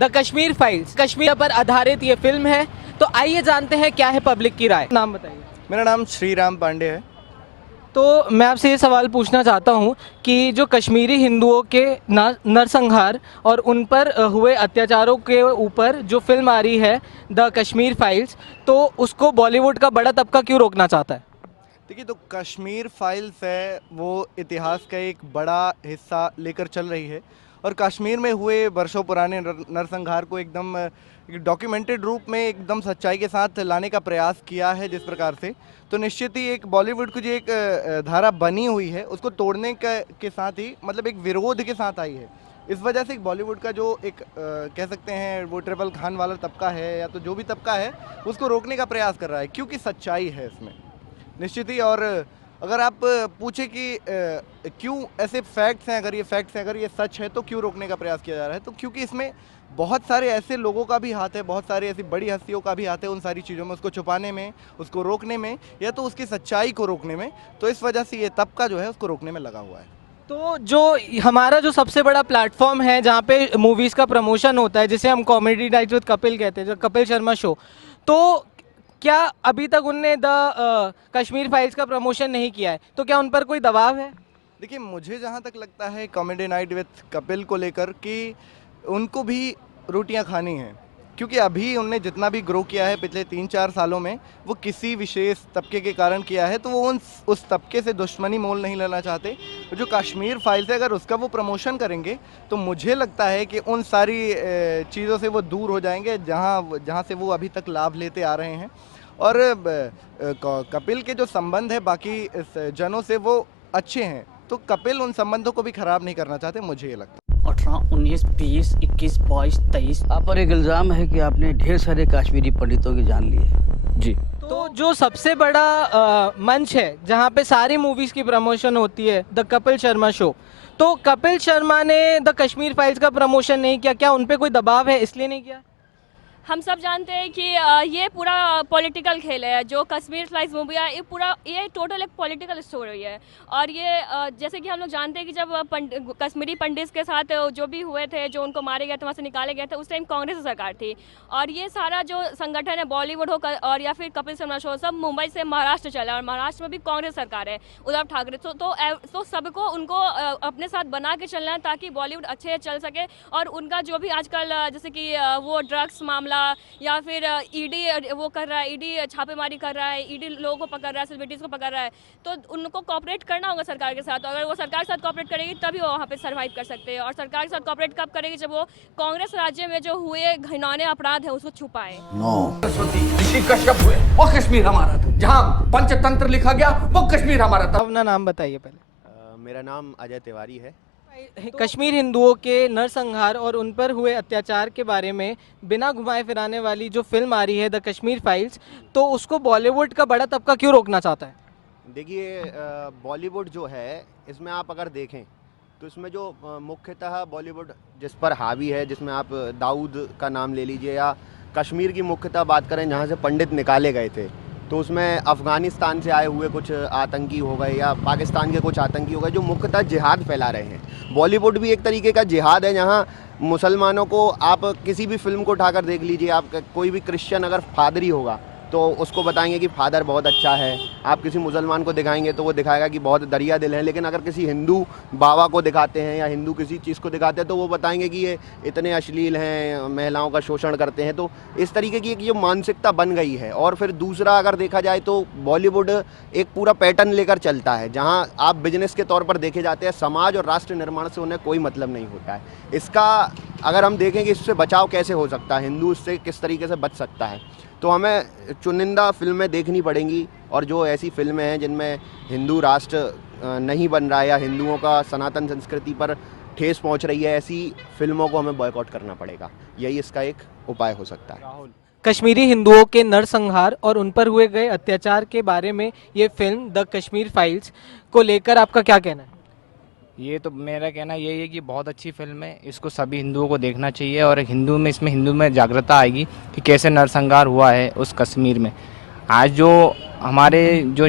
The Kashmir files, Kashmir पर आधारित ये फिल्म है। तो आइए जानते हैं क्या है पब्लिक की राय। नाम बताइए। मेरा नाम श्रीराम पांडे है। तो मैं आपसे ये सवाल पूछना चाहता हूँ कि जो कश्मीरी हिंदुओं के नरसंहार और उन पर हुए अत्याचारों के ऊपर जो फिल्म आ रही है द कश्मीर फाइल्स, तो उसको बॉलीवुड का बड़ा तबका क्यों रोकना चाहता है? देखिए, तो कश्मीर फाइल्स है वो इतिहास का एक बड़ा हिस्सा लेकर चल रही है और कश्मीर में हुए वर्षों पुराने नरसंहार को एकदम एक डॉक्यूमेंटेड रूप में एकदम सच्चाई के साथ लाने का प्रयास किया है जिस प्रकार से। तो निश्चित ही एक बॉलीवुड की जो एक धारा बनी हुई है उसको तोड़ने के साथ ही मतलब एक विरोध के साथ आई है। इस वजह से एक बॉलीवुड का जो एक कह सकते हैं वो ट्रिपल खान वाला तबका है या तो जो भी तबका है उसको रोकने का प्रयास कर रहा है, क्योंकि सच्चाई है इसमें निश्चित ही। और अगर आप पूछे कि क्यों ऐसे फैक्ट्स हैं, अगर ये फैक्ट्स हैं, अगर ये सच है तो क्यों रोकने का प्रयास किया जा रहा है, तो क्योंकि इसमें बहुत सारे ऐसे लोगों का भी हाथ है, बहुत सारी ऐसी बड़ी हस्तियों का भी हाथ है उन सारी चीज़ों में, उसको छुपाने में, उसको रोकने में या तो उसकी सच्चाई को रोकने में। तो इस वजह से ये तबका जो है उसको रोकने में लगा हुआ है। तो जो हमारा जो सबसे बड़ा प्लेटफॉर्म है जहाँ पे मूवीज़ का प्रमोशन होता है, जिसे हम कॉमेडी नाइट विद कपिल कहते हैं, जो कपिल शर्मा शो, तो क्या अभी तक उनने द कश्मीर फाइल्स का प्रमोशन नहीं किया है? तो क्या उन पर कोई दबाव है? देखिए, मुझे जहाँ तक लगता है कॉमेडी नाइट विथ कपिल को लेकर कि उनको भी रोटियां खानी हैं, क्योंकि अभी उनने जितना भी ग्रो किया है पिछले 3-4 सालों में वो किसी विशेष तबके के कारण किया है, तो वो उस तबके से दुश्मनी मोल नहीं लेना चाहते। जो कश्मीर फाइल्स है अगर उसका वो प्रमोशन करेंगे तो मुझे लगता है कि उन सारी चीज़ों से वो दूर हो जाएंगे जहाँ से वो अभी तक लाभ लेते आ रहे हैं। और कपिल के जो संबंध है बाकी जनों से वो अच्छे हैं, तो कपिल उन संबंधों को भी खराब नहीं करना चाहते, मुझे ये लगता है। 18, 19, 20, 21, 22, 23। आप पर एक इल्ज़ाम है कि आपने ढेर सारे कश्मीरी पंडितों की जान ली है। जी। तो जो सबसे बड़ा मंच है जहाँ पे सारी मूवीज़ की प्रमोशन होती है, द कपिल शर्मा शो, तो कपिल शर्मा ने द कश्मीर फाइल्स का प्रमोशन नहीं किया, क्या उन पे कोई दबाव है इसलिए नहीं किया? हम सब जानते हैं कि ये पूरा पॉलिटिकल खेल है। जो कश्मीर फाइल्स मूवी है ये टोटल एक पॉलिटिकल स्टोरी है। और ये जैसे कि हम लोग जानते हैं कि जब कश्मीरी पंडित के साथ जो भी हुए थे, जो उनको मारे गए थे, वहाँ से निकाले गए थे, उस टाइम कांग्रेस की सरकार थी। और ये सारा जो संगठन है, बॉलीवुड हो और या फिर कपिल शर्मा शो, सब मुंबई से महाराष्ट्र चला और महाराष्ट्र में भी कांग्रेस सरकार है, उद्धव ठाकरे। तो सबको उनको अपने साथ बना के चलना है ताकि बॉलीवुड अच्छे चल सके। और उनका जो भी आजकल जैसे कि वो ड्रग्स मामला या फिर ईडी वो कर रहा है, ईडी छापेमारी कर रहा है, ईडी लोगों को पकड़ रहा है, सेलिब्रिटीज़ को पकड़ रहा है, तो उनको कोऑपरेट करना होगा सरकार के साथ। अगर वो सरकार के साथ कोऑपरेट करेगी तभी वो वहाँ पे सर्वाइव कर सकते हैं। और सरकार के साथ कोऑपरेट कब करेगी? जब वो कांग्रेस राज्य में जो हुए घिनौने अपराध है उसको छुपाए। ऋषि कश्यप हुए, वो कश्मीर हमारा था। जहाँ पंचतंत्र लिखा गया वो कश्मीर हमारा था। अपना नाम बताइए पहले। मेरा नाम अजय तिवारी है। कश्मीर हिंदुओं के नरसंहार और उन पर हुए अत्याचार के बारे में बिना घुमाए फिराने वाली जो फिल्म आ रही है द कश्मीर फाइल्स, तो उसको बॉलीवुड का बड़ा तबका क्यों रोकना चाहता है? देखिए, बॉलीवुड जो है इसमें आप अगर देखें तो इसमें जो मुख्यतः बॉलीवुड जिस पर हावी है, जिसमें आप दाऊद का नाम ले लीजिए या कश्मीर की मुख्यतः बात करें जहाँ से पंडित निकाले गए थे, तो उसमें अफ़गानिस्तान से आए हुए कुछ आतंकी हो गए या पाकिस्तान के कुछ आतंकी हो गए जो मुख्यतः जिहाद फैला रहे हैं। बॉलीवुड भी एक तरीके का जिहाद है जहां मुसलमानों को, आप किसी भी फिल्म को उठाकर देख लीजिए, आप कोई भी क्रिश्चियन अगर फादरी होगा तो उसको बताएंगे कि फादर बहुत अच्छा है। आप किसी मुसलमान को दिखाएंगे तो वो दिखाएगा कि बहुत दरिया दिल है। लेकिन अगर किसी हिंदू बाबा को दिखाते हैं या हिंदू किसी चीज़ को दिखाते हैं तो वो बताएंगे कि ये इतने अश्लील हैं, महिलाओं का शोषण करते हैं। तो इस तरीके की एक ये मानसिकता बन गई है। और फिर दूसरा अगर देखा जाए तो बॉलीवुड एक पूरा पैटर्न लेकर चलता है जहाँ आप बिजनेस के तौर पर देखे जाते हैं, समाज और राष्ट्र निर्माण से उन्हें कोई मतलब नहीं होता है। इसका अगर हम देखें कि इससे बचाव कैसे हो सकता है, हिंदू इससे किस तरीके से बच सकता है, तो हमें चुनिंदा फिल्में देखनी पड़ेंगी। और जो ऐसी फिल्में हैं जिनमें हिंदू राष्ट्र नहीं बन रहा है या हिंदुओं का सनातन संस्कृति पर ठेस पहुंच रही है, ऐसी फिल्मों को हमें बॉयकॉट करना पड़ेगा। यही इसका एक उपाय हो सकता है। कश्मीरी हिंदुओं के नरसंहार और उन पर हुए गए अत्याचार के बारे में ये फिल्म द कश्मीर फाइल्स को लेकर आपका क्या कहना है? ये तो मेरा कहना यही है कि बहुत अच्छी फिल्म है, इसको सभी हिंदुओं को देखना चाहिए। और हिंदू में जागरूकता आएगी कि कैसे नरसंहार हुआ है उस कश्मीर में। आज जो हमारे जो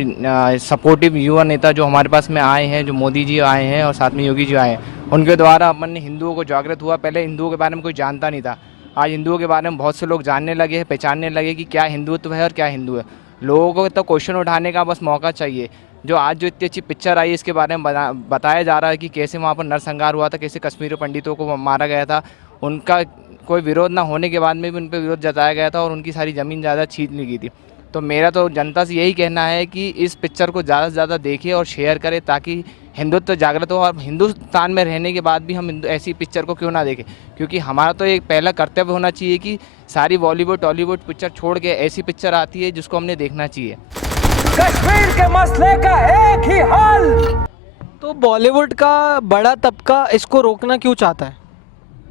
सपोर्टिव युवा नेता जो हमारे पास में आए हैं, जो मोदी जी आए हैं और साथ में योगी जी आए हैं, उनके द्वारा अपन हिंदुओं को जागृत हुआ। पहले हिंदुओं के बारे में कोई जानता नहीं था, आज हिंदुओं के बारे में बहुत से लोग जानने लगे हैं, पहचानने लगे कि क्या हिंदुत्व है और क्या हिंदू है। लोगों को तो क्वेश्चन उठाने का बस मौका चाहिए। जो आज जो इतनी अच्छी पिक्चर आई इसके बारे में बताया जा रहा है कि कैसे वहाँ पर नरसंहार हुआ था, कैसे कश्मीरी पंडितों को मारा गया था, उनका कोई विरोध ना होने के बाद में भी उन पर विरोध जताया गया था और उनकी सारी ज़मीन ज़्यादा छीन ली गई थी। तो मेरा तो जनता से यही कहना है कि इस पिक्चर को ज़्यादा से ज़्यादा देखें और शेयर करें, ताकि हिंदुत्व जागृत हो। और हिंदुस्तान में रहने के बाद भी हम ऐसी पिक्चर को क्यों ना देखें, क्योंकि हमारा तो एक पहला कर्तव्य होना चाहिए कि सारी बॉलीवुड टॉलीवुड पिक्चर छोड़ के ऐसी पिक्चर आती है जिसको हमने देखना चाहिए। कश्मीर के मसले का एक ही हल। तो बॉलीवुड का बड़ा तबका इसको रोकना क्यों चाहता है?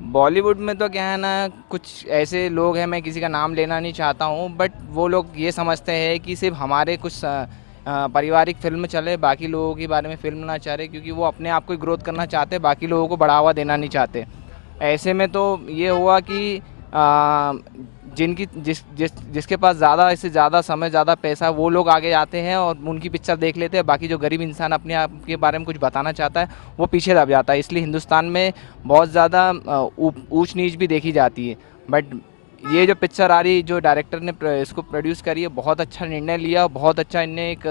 बॉलीवुड में तो क्या है ना, कुछ ऐसे लोग हैं, मैं किसी का नाम लेना नहीं चाहता हूँ, बट वो लोग ये समझते हैं कि सिर्फ हमारे कुछ पारिवारिक फिल्म चले, बाकी लोगों के बारे में फिल्म ना चाहे, क्योंकि वो अपने आप को ग्रोथ करना चाहते, बाकी लोगों को बढ़ावा देना नहीं चाहते। ऐसे में तो ये हुआ कि जिनकी जिसके पास ज़्यादा से ज़्यादा समय, ज़्यादा पैसा, वो लोग आगे आते हैं और उनकी पिक्चर देख लेते हैं। बाकी जो गरीब इंसान अपने आप के बारे में कुछ बताना चाहता है वो पीछे दब जाता है। इसलिए हिंदुस्तान में बहुत ज़्यादा ऊंच नीच भी देखी जाती है। बट ये जो पिक्चर आ रही, जो डायरेक्टर ने इसको प्रोड्यूस करी है, बहुत अच्छा निर्णय लिया, बहुत अच्छा इन्हें एक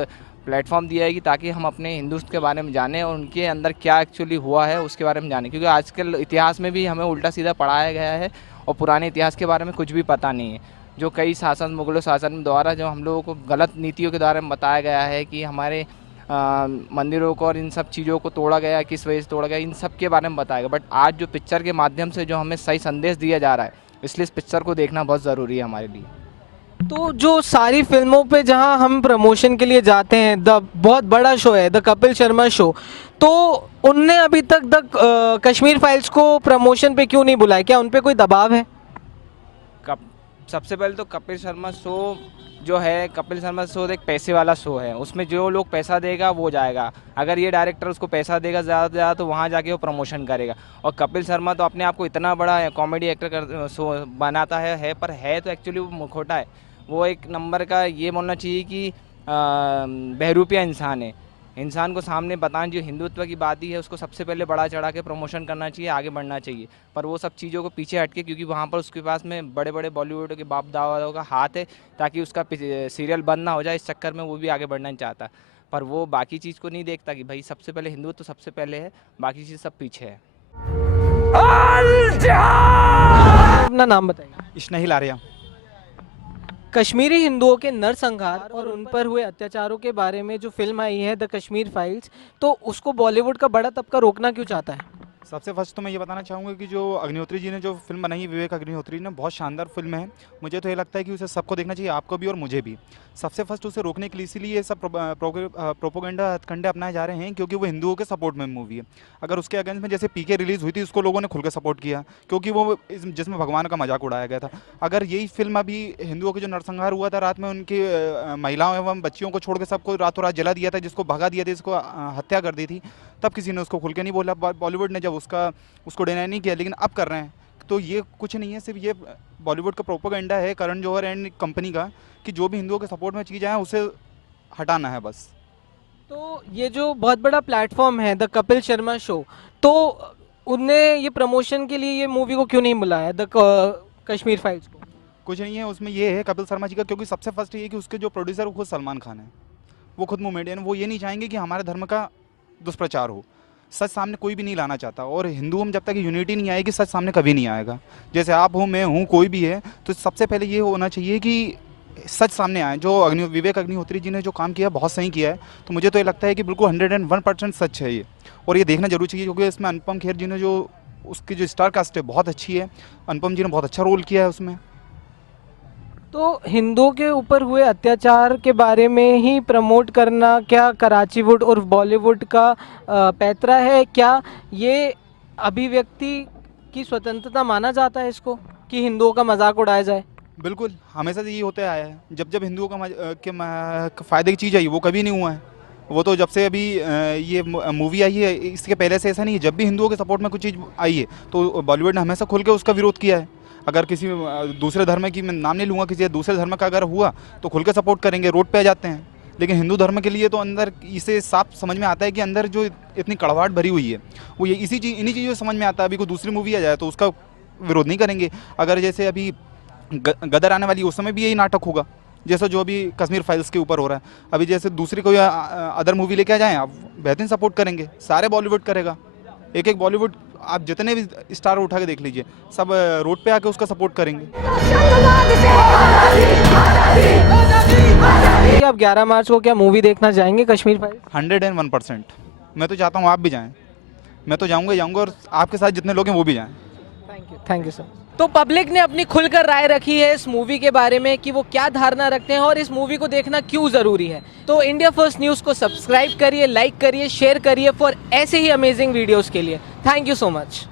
प्लेटफॉर्म दिया है कि ताकि हम अपने हिंदुत्व के बारे में जानें और उनके अंदर क्या एक्चुअली हुआ है उसके बारे में जानें। क्योंकि आजकल इतिहास में भी हमें उल्टा सीधा पढ़ाया गया है और पुराने इतिहास के बारे में कुछ भी पता नहीं है। जो कई शासन, मुगलों शासन द्वारा जो हम लोगों को गलत नीतियों के बारे में बताया गया है कि हमारे मंदिरों को और इन सब चीज़ों को तोड़ा गया, किस वजह से तोड़ा गया, इन सब के बारे में बताया गया। बट आज जो पिक्चर के माध्यम से जो हमें सही संदेश दिया जा रहा है, इसलिए इस पिक्चर को देखना बहुत ज़रूरी है हमारे लिए। तो जो सारी फिल्मों पे जहां हम प्रमोशन के लिए जाते हैं, द बहुत बड़ा शो है द कपिल शर्मा शो, तो उनने अभी तक कश्मीर फाइल्स को प्रमोशन पे क्यों नहीं बुलाया? क्या उन पे कोई दबाव है? सबसे पहले तो कपिल शर्मा शो जो है, कपिल शर्मा शो एक पैसे वाला शो है। उसमें जो लोग पैसा देगा वो जाएगा। अगर ये डायरेक्टर उसको पैसा देगा ज़्यादा से ज़्यादा तो वहाँ जाके वो प्रमोशन करेगा। और कपिल शर्मा तो अपने आप को इतना बड़ा कॉमेडी एक्टर शो बनाता है, पर है तो एक्चुअली वो मुखौटा है। वो एक नंबर का ये बोलना चाहिए कि बहरूपिया इंसान है। इंसान को सामने बताएं, जो हिंदुत्व की बात ही है उसको सबसे पहले बढ़ा चढ़ा के प्रमोशन करना चाहिए, आगे बढ़ना चाहिए। पर वो सब चीज़ों को पीछे हटके, क्योंकि वहाँ पर उसके पास में बड़े बड़े बॉलीवुड के बाप दादाओं का हाथ है, ताकि उसका सीरियल बंद ना हो जाए, इस चक्कर में वो भी आगे बढ़ना नहीं चाहता। पर वो बाकी चीज़ को नहीं देखता कि भाई सबसे पहले हिंदुत्व तो सबसे पहले है, बाकी चीज़ सब पीछे है। अपना नाम बताइए। इस्नाहिल आर्या। कश्मीरी हिंदुओं के नरसंहार और उन पर हुए अत्याचारों के बारे में जो फिल्म आई है द कश्मीर फाइल्स, तो उसको बॉलीवुड का बड़ा तबका रोकना क्यों चाहता है? सबसे फर्स्ट तो मैं ये बताना चाहूँगा कि जो अग्निहोत्री जी ने जो फिल्म बनाई है, विवेक अग्निहोत्री ने, बहुत शानदार फिल्म है। मुझे तो ये लगता है कि उसे सबको देखना चाहिए, आपको भी और मुझे भी। सबसे फर्स्ट उसे रोकने के लिए इसीलिए ये सब प्रोपोगेंडा हथकंडे अपनाए जा रहे हैं क्योंकि वो हिंदुओं के सपोर्ट में मूवी है। अगर उसके अगेंस्ट में जैसे पीके रिलीज़ हुई थी, उसको लोगों ने खुल के सपोर्ट किया क्योंकि वो जिसमें भगवान का मजाक उड़ाया गया था। अगर यही फिल्म अभी हिंदुओं के जो नरसंहार हुआ था, रात में उनकी महिलाओं एवं बच्चियों को छोड़ के सबको रातों रात जला दिया था, जिसको भगा दिया था, जिसको हत्या कर दी थी, तब किसी ने उसको खुल के नहीं बोला। बॉलीवुड ने जब उसको डिनाई नहीं किया, लेकिन अब कर रहे हैं। तो ये कुछ नहीं है, सिर्फ ये बॉलीवुड का प्रोपेगेंडा है करण जौहर एंड कंपनी का, कि जो भी हिंदुओं के सपोर्ट में चीज़ें हैं उसे हटाना है बस। तो ये जो बहुत बड़ा प्लेटफॉर्म है द कपिल शर्मा शो, तो उनने ये प्रमोशन के लिए ये मूवी को क्यों नहीं बुलाया, द कश्मीर फाइल्स को? कुछ नहीं है उसमें, ये है कपिल शर्मा जी का, क्योंकि सबसे फर्स्ट ये कि उसके जो प्रोड्यूसर वो खुद सलमान खान है, वो खुद मोमेडियन, वो ये नहीं चाहेंगे कि हमारे धर्म का दुष्प्रचार हो। सच सामने कोई भी नहीं लाना चाहता, और हिंदुओं में जब तक यूनिटी नहीं आएगी, सच सामने कभी नहीं आएगा। जैसे आप हो, मैं हूँ, कोई भी है, तो सबसे पहले ये होना चाहिए कि सच सामने आए। जो विवेक अग्निहोत्री जी ने जो काम किया बहुत सही किया है, तो मुझे तो ये लगता है कि बिल्कुल 101% सच है ये, और ये देखना जरूर चाहिए क्योंकि इसमें अनुपम खेर जी ने जो उसकी जो स्टार कास्ट है बहुत अच्छी है। अनुपम जी ने बहुत अच्छा रोल किया है उसमें। तो हिंदुओं के ऊपर हुए अत्याचार के बारे में ही प्रमोट करना क्या कराचीवुड और बॉलीवुड का पैतरा है? क्या ये अभिव्यक्ति की स्वतंत्रता माना जाता है इसको, कि हिंदुओं का मजाक उड़ाया जाए? बिल्कुल, हमेशा से यही होता आया है। जब हिंदुओं के फ़ायदे की चीज़ आई वो कभी नहीं हुआ है। वो तो जब से अभी ये मूवी आई है, इसके पहले से ऐसा नहीं है। जब भी हिंदुओं के सपोर्ट में कुछ चीज़ आई है तो बॉलीवुड ने हमेशा खुल के उसका विरोध किया है। अगर किसी दूसरे धर्म की, मैं नाम नहीं लूँगा, किसी दूसरे धर्म का अगर हुआ तो खुल के सपोर्ट करेंगे, रोड पे आ जाते हैं। लेकिन हिंदू धर्म के लिए तो अंदर इसे साफ समझ में आता है कि अंदर जो इतनी कड़वाहट भरी हुई है वो ये इन्हीं चीज़ों से समझ में आता है। अभी कोई दूसरी मूवी आ जाए तो उसका विरोध नहीं करेंगे। अगर जैसे अभी गदर आने वाली है, उस समय भी यही नाटक होगा, जैसा जो अभी कश्मीर फाइल्स के ऊपर हो रहा है। अभी जैसे दूसरी कोई अदर मूवी लेके आ जाएँ, आप बेहतरीन सपोर्ट करेंगे, सारे बॉलीवुड करेगा। एक एक बॉलीवुड आप जितने भी स्टार उठा के देख लीजिए, सब रोड पे आके उसका सपोर्ट करेंगे। आप 11 मार्च को क्या मूवी देखना जाएंगे कश्मीर फाइल्स? 101%। मैं तो चाहता हूँ आप भी जाएं, मैं तो जाऊँगा और आपके साथ जितने लोग हैं वो भी जाएं। Thank you sir. तो पब्लिक ने अपनी खुलकर राय रखी है इस मूवी के बारे में कि वो क्या धारणा रखते हैं और इस मूवी को देखना क्यों ज़रूरी है। तो इंडिया फर्स्ट न्यूज़ को सब्सक्राइब करिए, लाइक करिए, शेयर करिए फॉर ऐसे ही अमेजिंग वीडियोस के लिए। Thank you so much.